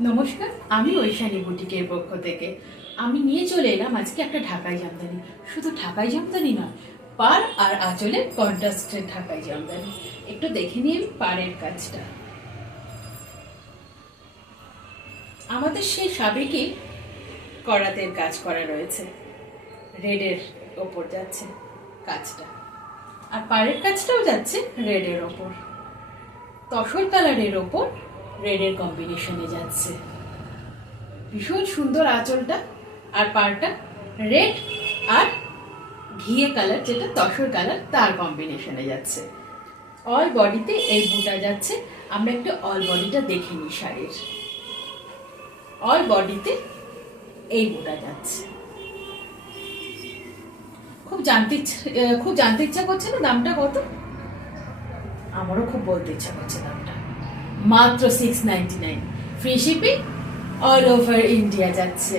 নমস্কার, আমি ঐশানী বুটিকের পক্ষ থেকে আমি নিয়ে চলে এলাম আজকে একটা ঢাকাই জামদানি। শুধু ঢাকাই জামদানি নয়, পাড় আর আঁচলে কন্ট্রাস্টের ঢাকাই জামদানি। একটু দেখে নিন পাড়ের কাজটা। আমাদের সেই সাবেকি করাতের কাজ করা রয়েছে, রেডের ওপর যাচ্ছে কাজটা, আর পাড়ের কাজটাও যাচ্ছে রেডের ওপর, তসর কালারের ওপর রেডের কম্বিনেশনে যাচ্ছে। ভীষণ সুন্দর আঁচলটা আর পাড়টা রেড আর ঘিয়ে কালার, যেটা তসর কালার, তার কম্বিনেশনে যাচ্ছে। অল বডিতে এই বুটা যাচ্ছে। আমরা একটু অল বডিটা দেখে নিই শাড়ির। অল বডিতে এই বুটা যাচ্ছে। খুব জানতে ইচ্ছা করছে না দামটা কত? আমারও খুব বলতে ইচ্ছা করছে দামটা। মাত্র 699, free shipping, all over India যাচ্ছে।